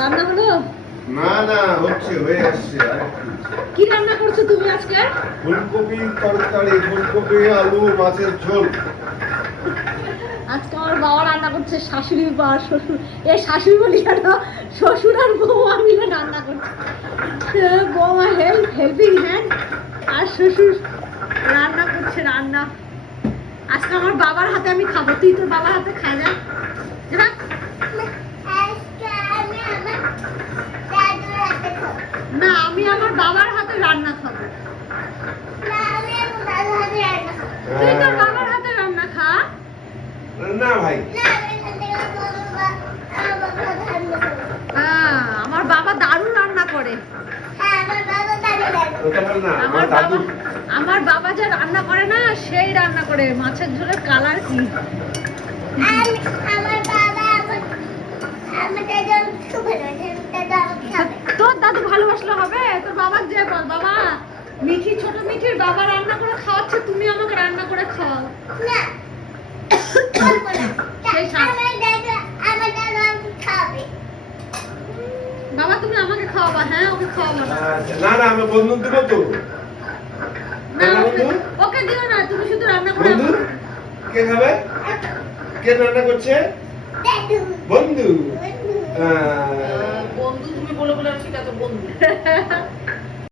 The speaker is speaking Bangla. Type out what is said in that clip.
রান্না হলো? না না হচ্ছে, হয়ে আসছে। কি রান্না করছো তুমি আজকে? ফুলকপি তরকারি, ফুলকপি আলু মাছের ঝোল। আজকে আমার বাবা রান্না করছে, শাশুড়ি বা শ্বশুর, শাশুড়ি বলি কেন, শ্বশুর আর বৌমা মিলে রান্না করছে। বৌমা হেল্পিং হ্যান্ড, আর শ্বশুর রান্না করছে। রান্না আজকে আমার বাবার হাতে আমি খাবো। তুই তোর বাবার হাতে খা না। না, আমি আমার বাবার হাতে রান্না খাবো। তুই তোর বাবার হাতে রান্না খা। না ভাই, আমার বাবা দারুণ রান্না করে। আমার বাবা যা রান্না করে না, সেই রান্না করে। মাছের ঝোলের কালার কি! তোর দাদু ভালোবাসলে হবে? তোর বাবা যে বল, বাবা মিঠি, ছোট মিঠির বাবা রান্না করে খাওয়াচ্ছে, তুমি আমাকে রান্না করে খাওয়াও। বাবা তুমি আমাকে খাওয়াবা? হ্যাঁ, ওকে খাওয়াবো না। না না, আমি বন্ধু দিব তো। না, ওকে দিও না, তুমি শুধু রান্না করে। বন্ধু কে খাবে? কে রান্না করছে? বন্ধু। বন্ধু তুমি বলে বলে ঠিক আছে বন্ধু।